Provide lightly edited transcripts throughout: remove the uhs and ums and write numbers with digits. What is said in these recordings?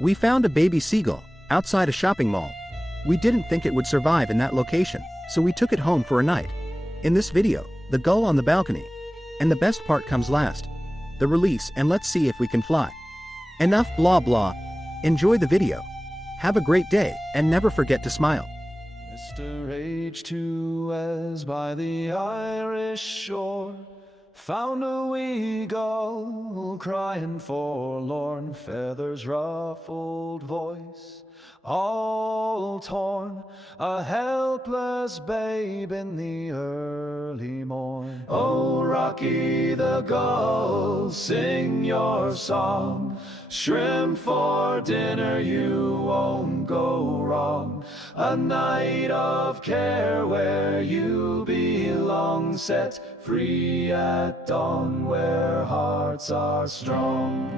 We found a baby seagull outside a shopping mall. We didn't think it would survive in that location, so we took it home for a night. In this video, the gull on the balcony. And the best part comes last. The release, and let's see if we can fly. Enough blah blah. Enjoy the video. Have a great day, and never forget to smile. Mr. H2S by the Irish shore found a wee gull crying forlorn, feathers ruffled, voice all torn, a helpless babe in the early morn. Oh, Rocky the gull, sing your song, shrimp for dinner, you won't go wrong. A night of care where you belong, set free at dawn where hearts are strong.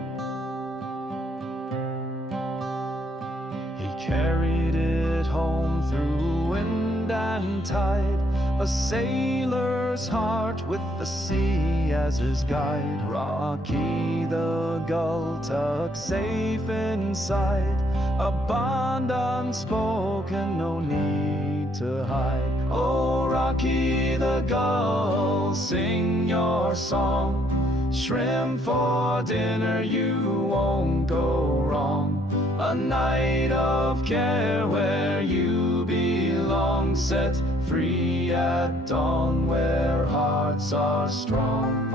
He carried it home through wind and tide, a sailor's heart with the sea as his guide. Rocky the gull tucked safe inside, a bond unspoken, no need to hide. Oh, Rocky the gull, sing your song, shrimp for dinner, you won't go wrong. A night of care where you belong, set free at dawn where hearts are strong.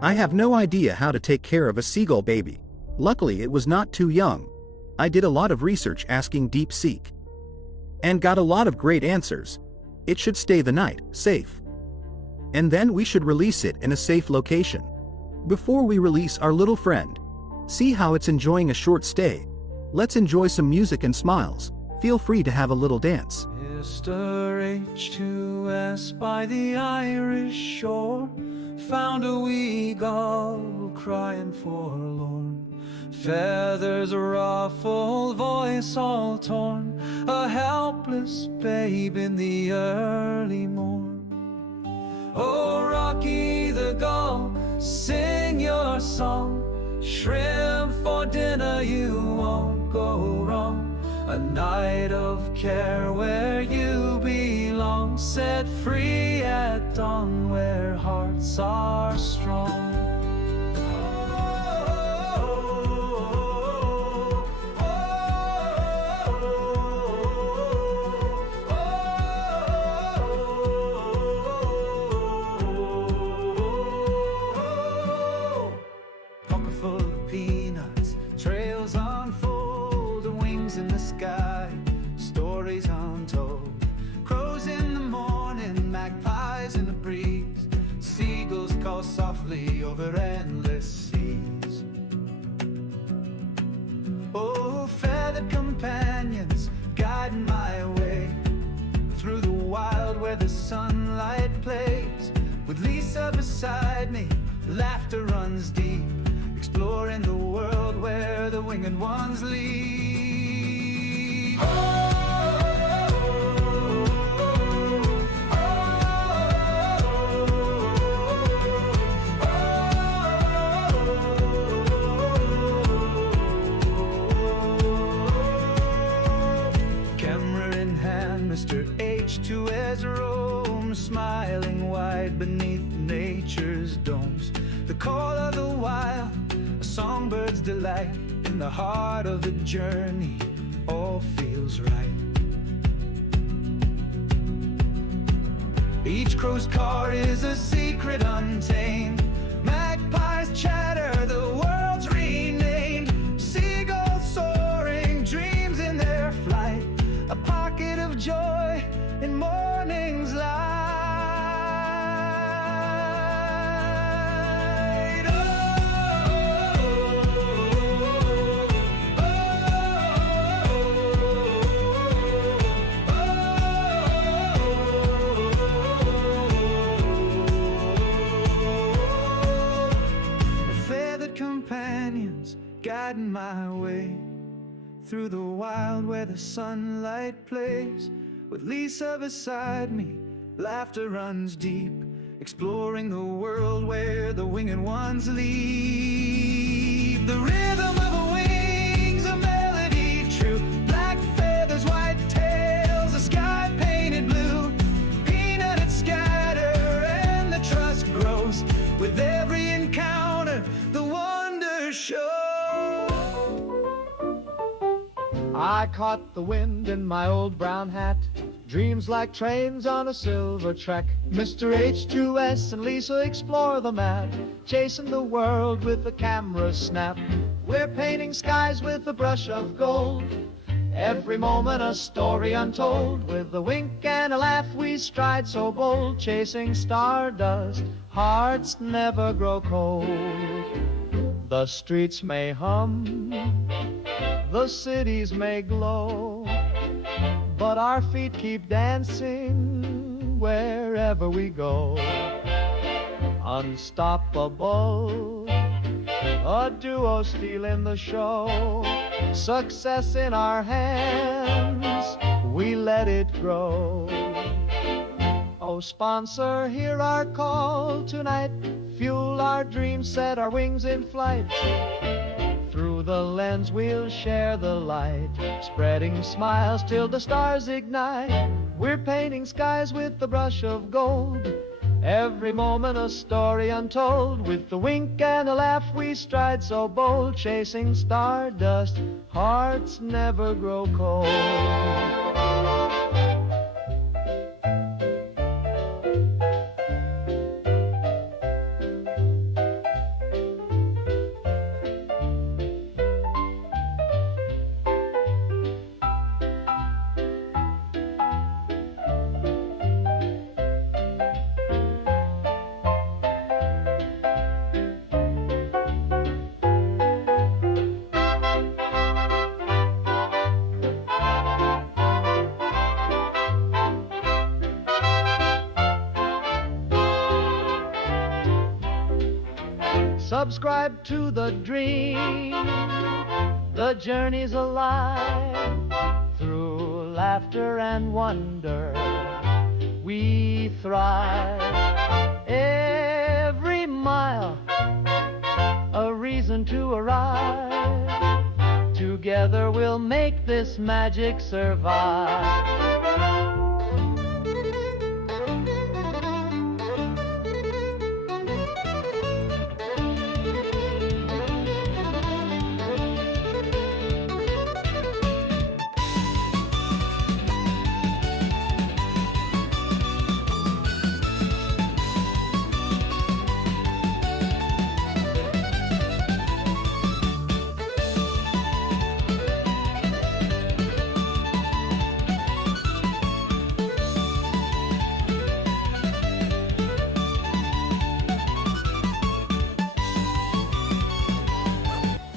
I have no idea how to take care of a seagull baby. Luckily it was not too young. I did a lot of research asking DeepSeek. And got a lot of great answers. It should stay the night, safe. And then we should release it in a safe location. Before we release our little friend, see how it's enjoying a short stay. Let's enjoy some music and smiles. Feel free to have a little dance. Mr. H2S by the Irish shore found a wee gull crying forlorn, feathers ruffled, voice all torn, a helpless babe in the early morn. Oh, Rocky the gull, sing your song, shrimp for dinner, you won't go wrong. A night of care where you belong, set free at dawn where hearts are strong. Pocket full of peanuts, trails unfold, wings in the sky, stories untold. Crows in the morning, magpies in the breeze, seagulls call softly over endless seas. Oh, feathered companions guiding my way through the wild where the sunlight plays. With Lisa beside me, laughter runs deep, exploring the world where the winged ones lead. Camera in hand, Mr. H2S roams, smiling wide beneath nature's domes. The call of the wild, a songbird's delight, in the heart of the journey, all feels right. Each crow's call is a secret untamed, magpies chatter, the world's renamed. Seagulls soaring, dreams in their flight, a pocket of joy in morning's light. Companions guiding my way through the wild where the sunlight plays. With Lisa beside me, laughter runs deep, exploring the world where the winged ones leave. The rhythm of wings, a I caught the wind in my old brown hat. Dreams like trains on a silver track. Mr. H2S and Lisa explore the map, chasing the world with a camera snap. We're painting skies with a brush of gold. Every moment a story untold. With a wink and a laugh we stride so bold, chasing stardust, hearts never grow cold. The streets may hum, the cities may glow, but our feet keep dancing wherever we go. Unstoppable, a duo stealing the show. Success in our hands, we let it grow. Oh, sponsor, hear our call tonight. Fuel our dreams, set our wings in flight. Through the lens we'll share the light, spreading smiles till the stars ignite. We're painting skies with the brush of gold. Every moment a story untold. With a wink and a laugh we stride so bold, chasing stardust, hearts never grow cold. Subscribe to the dream, the journey's alive. Through laughter and wonder, we thrive. Every mile, a reason to arrive. Together we'll make this magic survive.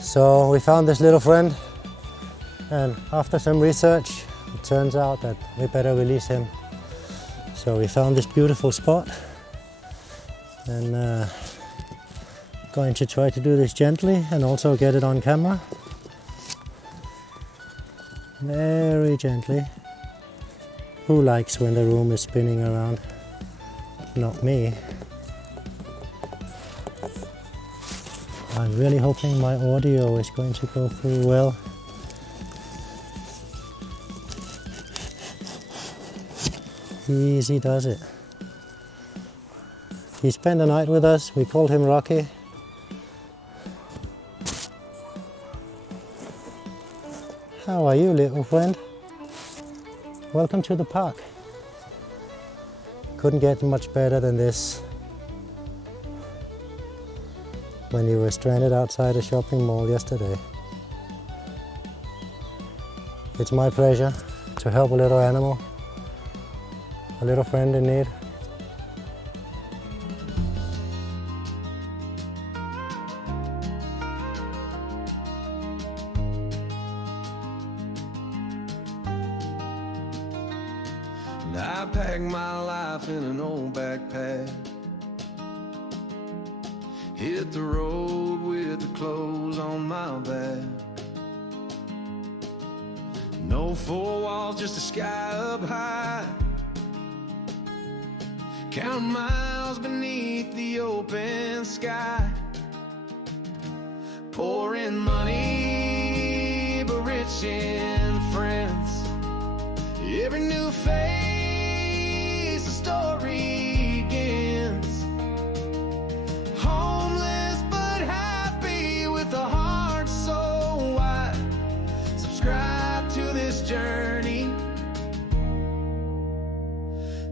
So we found this little friend, and after some research it turns out that we better release him. So we found this beautiful spot and going to try to do this gently and also get it on camera. Very gently. Who likes when the room is spinning around? Not me. I'm really hoping my audio is going to go through well. Easy does it. He spent the night with us. We called him Rocky. How are you, little friend? Welcome to the park. Couldn't get much better than this. When you were stranded outside a shopping mall yesterday. It's my pleasure to help a little animal, a little friend in need. And I packed my life in an old backpack. Hit the road with the clothes on my back. No four walls, just the sky up high. Count miles beneath the open sky. Pouring money, but rich in friends. Every new face, a story begins. Homeless but happy with a heart so wide. Subscribe to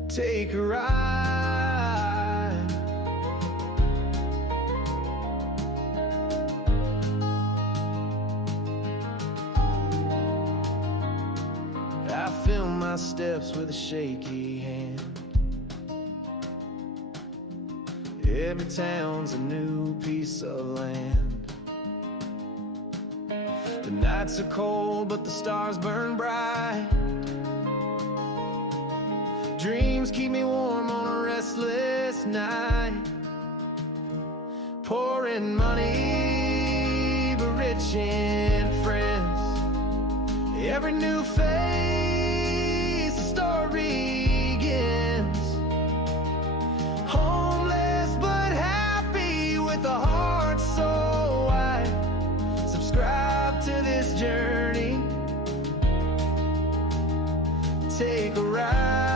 take a ride. I fill my steps with a shaky hand. Every town's a new piece of land. The nights are cold, but the stars burn bright. Dreams keep me warm on a restless night. Poor in money, but rich in friends. Every new phase, the story begins. Homeless but happy with a heart so wide. Subscribe to this journey. Take a ride.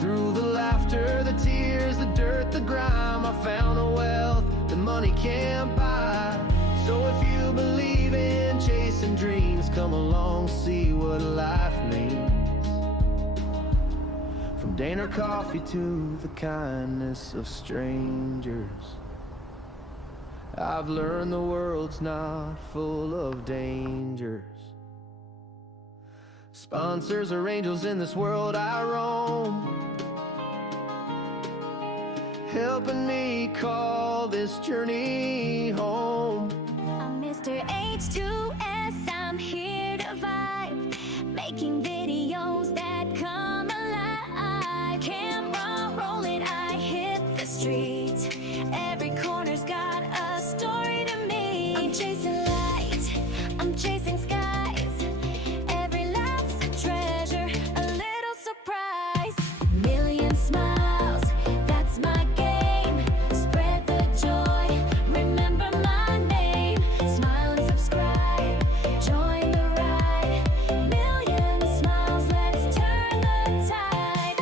Through the laughter, the tears, the dirt, the grime, I found a wealth that money can't buy. So if you believe in chasing dreams, come along, see what life means. From Dana coffee to the kindness of strangers, I've learned the world's not full of dangers. Sponsors are angels in this world I roam, helping me call this journey home. I'm Mr. H2S, I'm here to vibe, making videos that come alive. Camera rolling, I hit the streets. Every corner's got a story to me. I'm chasing light, I'm chasing skies. Every laugh's a treasure, a little surprise. Million smiles, that's my game. Spread the joy, remember my name. Smile and subscribe, join the ride. Million smiles, let's turn the tide.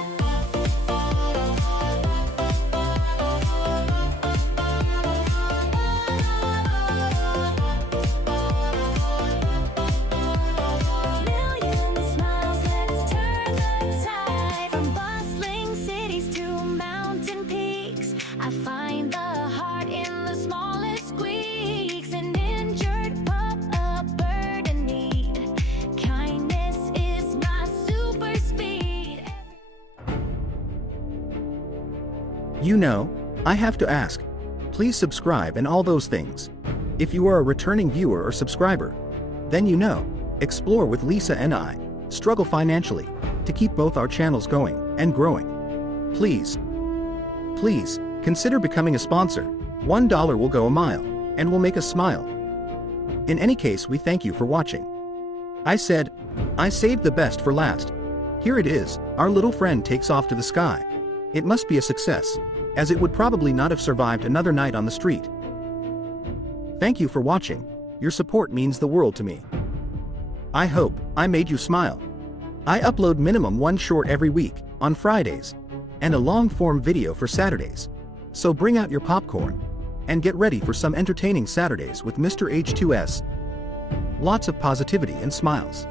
Million smiles, let's turn the tide. From bustling cities to mountain peaks, I find the heart in the smallest squeaks. An injured pup, a bird in need. Kindness is my super speed. You know, I have to ask. Please subscribe and all those things. If you are a returning viewer or subscriber, then you know, Explore with Lisa and I struggle financially to keep both our channels going and growing. Please consider becoming a sponsor. $1 will go a mile and will make us smile. In any case, we thank you for watching. I saved the best for last. Here it is, our little friend takes off to the sky. It must be a success, as it would probably not have survived another night on the street. Thank you for watching. Your support means the world to me. I hope I made you smile. I upload minimum one short every week, on Fridays, and a long-form video for Saturdays. So bring out your popcorn, and get ready for some entertaining Saturdays with Mr. H2S. Lots of positivity and smiles.